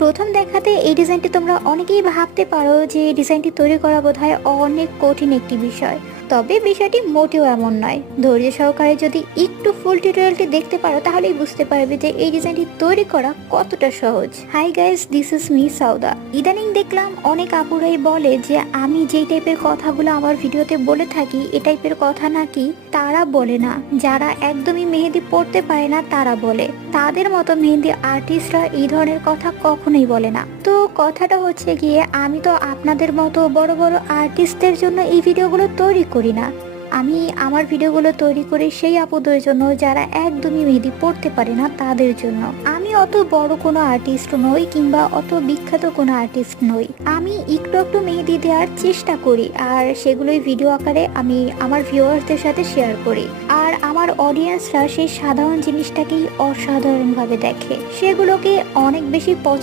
প্রথম দেখাতে এই ডিজাইনটি তোমরা অনেকেই ভাবতে পারো যে ডিজাইনটি তৈরি করা বোধহয় অনেক কঠিন একটি বিষয়, তবে বিষয়টি মোটেও এমন নয়। ধৈর্য সহকারে যদি একটু ফুল টিউটোরিয়ালটি দেখতে পারো তাহলেই বুঝতে পারবে যে এই ডিজাইনটি তৈরি করা কতটা সহজ। Hi guys, this is me Sawda. ইদানিং দেখলাম অনেক আপুরাই বলে যে আমি যেই টাইপের কথাগুলো আমার ভিডিওতে বলে থাকি এ টাইপের কথা নাকি তারা বলে না, যারা একদমই মেহেদি পড়তে পারে না তারা বলে। তাদের মতো মেহেদি আর্টিস্টরা এই ধরনের কথা কখনোই বলে না। তো কথাটা হচ্ছে গিয়ে আমি তো আপনাদের মতো বড় বড় আর্টিস্টদের জন্য এই ভিডিওগুলো তৈরি করি না। আমি আমার ভিডিওগুলো তৈরি করি সেই আপুদের জন্য যারা একদমই মেহেদি পড়তে পারে না তাদের জন্য। আমি অত বড় কোনো আর্টিস্ট নই কিংবা অত বিখ্যাত কোনো আর্টিস্ট নই। আমি একটু একটু মেহেদি দেওয়ার চেষ্টা করি আর সেগুলোই ভিডিও আকারে আমি আমার ভিউয়ার্সদের সাথে শেয়ার করি। আর আমার অডিয়েন্সরা সেই সাধারণ জিনিসটাকেই অসাধারণভাবে দেখে, সেগুলোকে অনেক বেশি পছন্দ